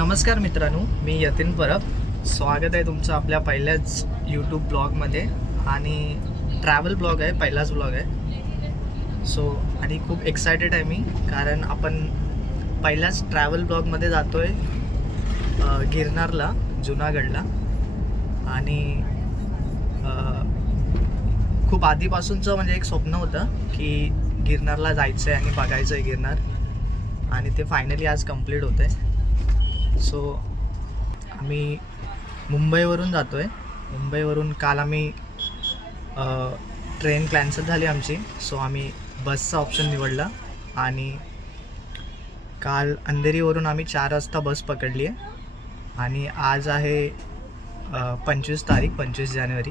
नमस्कार मित्रांनो, मी यतीन परब. स्वागत आहे तुमचं आपल्या पहिल्याच यूट्यूब ब्लॉगमध्ये. आणि ट्रॅव्हल ब्लॉग आहे, पहिलाच ब्लॉग आहे. सो आणि खूप एक्सायटेड आहे मी, कारण आपण पहिल्याच ट्रॅव्हल ब्लॉगमध्ये जातो आहे गिरनारला, जुनागडला. आणि खूप आधीपासूनचं म्हणजे एक स्वप्न होतं की गिरनारला जायचं आहे आणि बघायचं आहे गिरनार. आणि ते फायनली आज कंप्लीट होतं आहे. सो आम्ही मुंबईवरून जातो आहे. मुंबईवरून काल आम्ही ट्रेन कॅन्सल झाली आमची. सो आम्ही बसचा ऑप्शन निवडला आणि काल अंधेरीवरून आम्ही 4 वाजता बस पकडली आहे. आणि आज आहे 25 तारीख, 25 जानेवारी.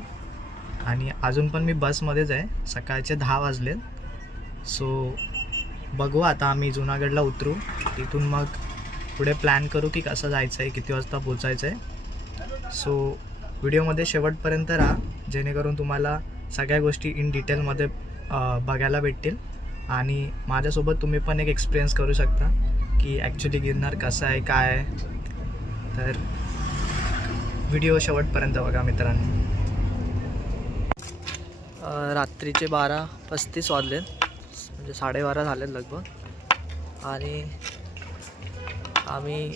आणि अजून पण मी बसमध्येच आहे. सकाळचे 10 वाजलेत. सो बघू आता आम्ही जुनागडला उतरू, तिथून मग पुढे प्लॅन करू की कसं जायचं आहे, किती वाजता पोचायचं आहे. सो व्हिडिओमध्ये शेवटपर्यंत राहा, जेणेकरून तुम्हाला सगळ्या गोष्टी इन डिटेलमध्ये बघायला भेटतील. आणि माझ्यासोबत तुम्ही पण एक एक्सपिरियन्स करू शकता की ॲक्च्युली गिरनार कसं आहे, काय आहे. तर व्हिडिओ शेवटपर्यंत बघा मित्रांनो. रात्रीचे 12:35 वाजलेत, म्हणजे 12:30 झालेत लगभग. आणि आम्ही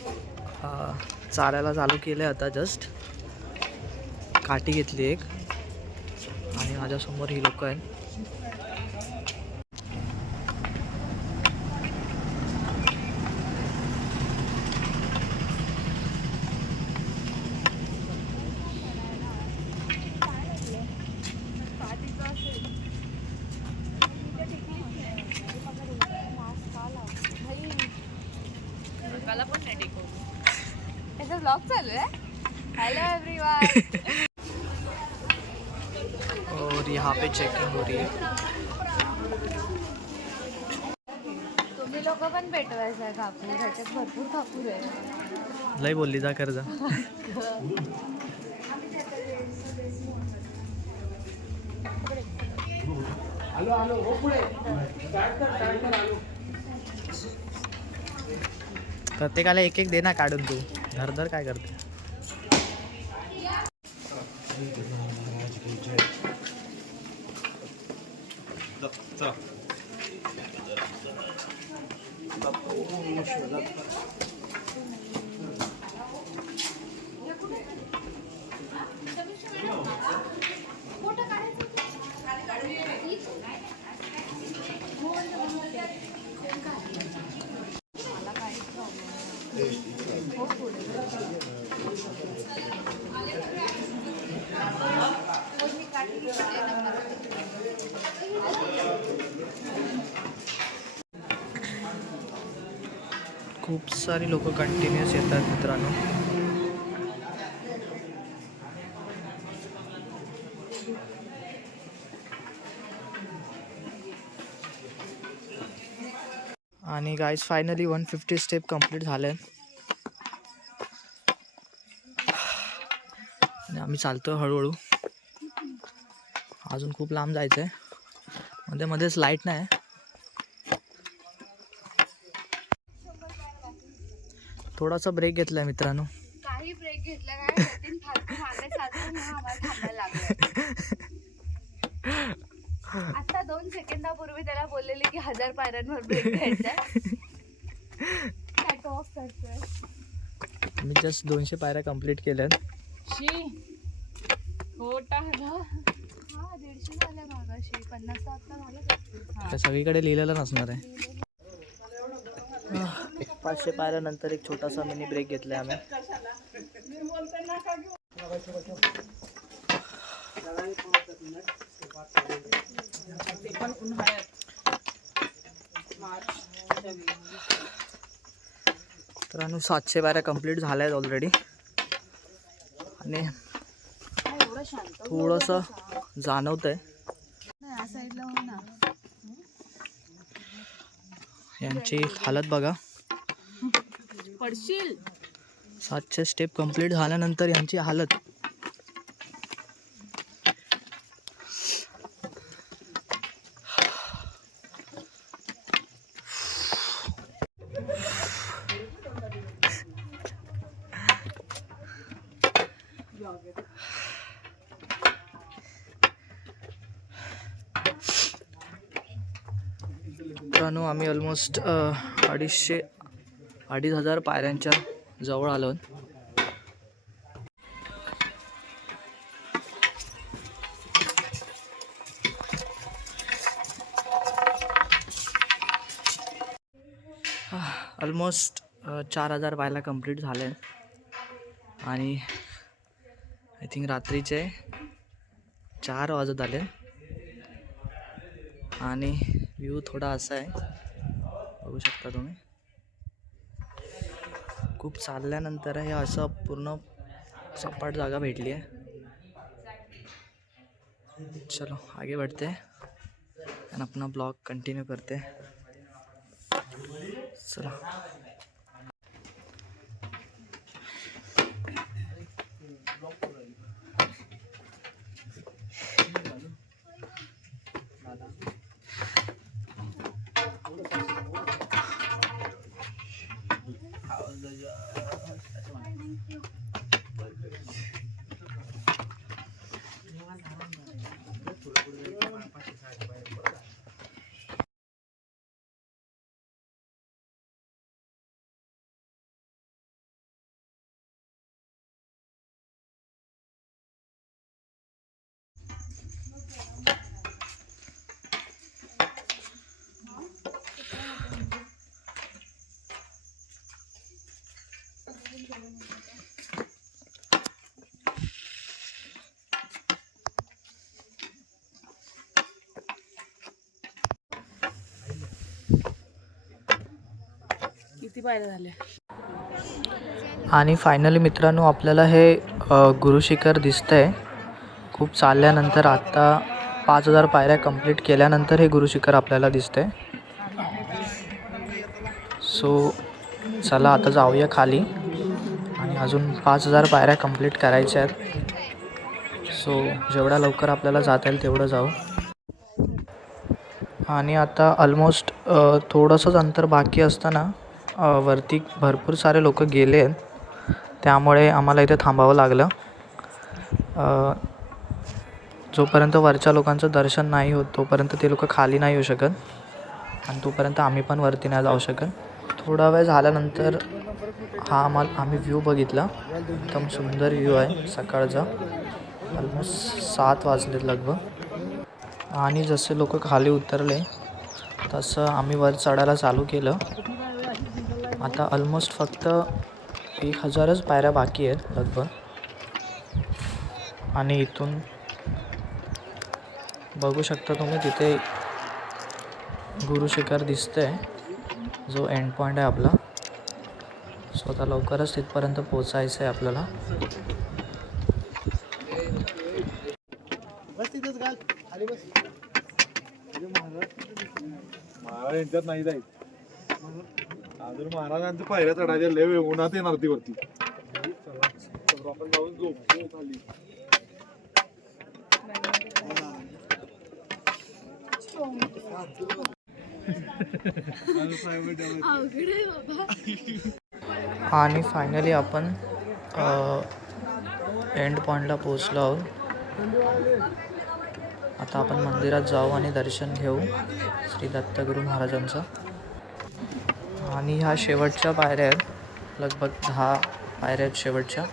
चालायला चालू केलं आता. जस्ट काठी घेतली एक, आणि माझ्यासमोर ही लोक आहेत. ऐसा व्लॉग चालू है. Hello everyone. और यहाँ पे चेकिंग हो रही है. तुम्ही लोक पण पेटवायचं आहे कापूर. ह्याच्यात भरपूर कापूर आहे. लय बोलली जा कर जा. प्रत्येकाला एक एक दे ना काढून. तू धरधर काय करते. खूप सारी लोक कंटिन्युअस येतात मित्रांनो. आणि गाईज फायनली 150 स्टेप कंप्लीट झाले. आणि आम्ही चालतोय हळूहळू. अजून खूप लांब जायचं आहे. मध्ये मध्येच लाईट नाही. थोडासा ब्रेक घेतलाय मित्रांनो. काही ब्रेक घेतला काय. तीन फालतू मागे चालतो ना, आम्हाला थांबायला लागलं. आता 2 सेकंदापूर्वी त्याला बोललेली की 1000 पायऱ्यांवर ब्रेक घ्यायचा. काय ऑफ करतोय. मी जस्ट 200 पायऱ्या कंप्लीट केल्यात. खोटा ना. हा 150 झाल्या मागाशी. 50 आता झालं. त्या सगळीकडे लिहिलेलं नसणार आहे. 500 पायऱ्यानंतर एक छोटासा मिनी ब्रेक घेतलाय आम्ही. तर 700 पायऱ्या कंप्लीट झाल्या आहेत ऑलरेडी. आणि थोडंसं जाणवत आहे. यांची हालत बघा. पडशील. 700 स्टेप कंप्लीट झाल्यानंतर यांची हालत. मित्रांनो, आम्ही ऑलमोस्ट 2,500 पायऱ्यांच्या जवळ आलो. ऑलमोस्ट 4,000 पायऱ्या कंप्लीट झाल्या आणि आय थिंक रात्रीचे 4 वाजत आले. आणि व्ह्यू थोडा असा आहे, बघू शकता तुम्ही. खूप चालल्यानंतर हे असं पूर्ण सपाट जागा भेटली आहे. चलो आगे बढ़ते आणि अपना ब्लॉग कंटिन्यू करते. चला. किती पायऱ्या झाल्या? आणि फायनली मित्रांनो, आपल्याला हे गुरुशिखर दिसतंय. खूप चालल्यानंतर आता 5,000 पायऱ्या कंप्लीट केल्यानंतर हे गुरुशिखर आपल्याला दिसतंय. सो चला आता जाऊया खाली आणि अजून 5,000 पायऱ्या कंप्लीट करायच्या आहेत. सो जेवढ्या लवकर आपल्याला जाता येईल तेवढं जाऊ. आणि आता ऑलमोस्ट थोडंसंच अंतर बाकी असताना वरती भरपूर सारे लोक गेले आहेत, त्यामुळे आम्हाला इथे थांबावं लागलं. जोपर्यंत वरच्या लोकांचं दर्शन नाही होत तोपर्यंत ते लोक खाली नाही येऊ शकत आणि तोपर्यंत आम्ही पण वरती नाही जाऊ शकत. थोडा वेळ झाल्यानंतर आम्ही व्ह्यू बघितला. एकदम सुंदर व्ह्यू आहे सकाळचा. ऑलमोस्ट 7 वाजले लगभग. आणि जसे लोक खाली उतरले तसं आम्ही वर चढायला चालू केलं. आता ऑलमोस्ट फक्त 1,000च पायऱ्या बाकी आहेत लगभग. आणि इथून बघू शकता तुम्ही, तिथे गुरुशिखर दिसतंय, जो एंड पॉईंट आहे आपला. सो आता लवकरच तिथपर्यंत पोचायचं आहे आपल्याला. महाराज यांच्यात नाही जाईल अजून. महाराजांचं पायऱ्या चढायच्या लय वेळ उन्हात येणार ती वरती. आपण जाऊन झोपतो खाली. आणि फायनली आपण एंड पॉईंटला पोचलो आहोत. आता आपण मंदिरात जाऊ आणि दर्शन घेऊ श्री दत्तगुरू महाराजांचं. आणि ह्या शेवटच्या पायऱ्या आहेत, लगभग 10 पायऱ्या आहेत शेवटच्या.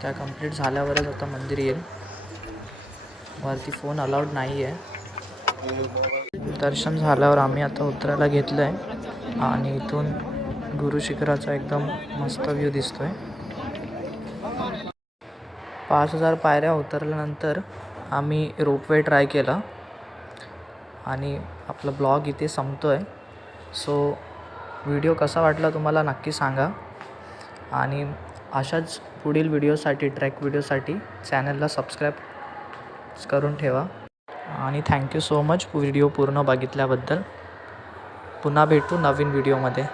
त्या कंप्लीट झाल्यावरच आता मंदिर येईल. वरती फोन अलाउड नाही आहे. दर्शन झाल्यावर आम्ही आता उतरायला घेतलं आहे आणि इथून गुरुशिखराचा एकदम मस्त व्ह्यू दिसतोय. 5,000 पायऱ्या उतरल्यानंतर आम्ही रोपवे ट्राय केला आणि आपला ब्लॉग इथे संपतो आहे. सो व्हिडिओ कसा वाटला तुम्हाला नक्की सांगा. आणि अशाच पुढील व्हिडिओसाठी, ट्रॅक व्हिडिओसाठी चॅनलला सबस्क्राईब करून ठेवा. आणि थँक्यू सो मच व्हिडिओ पूर्ण बघितल्याबद्दल. पुन्हा भेटू नवीन व्हिडिओमध्ये.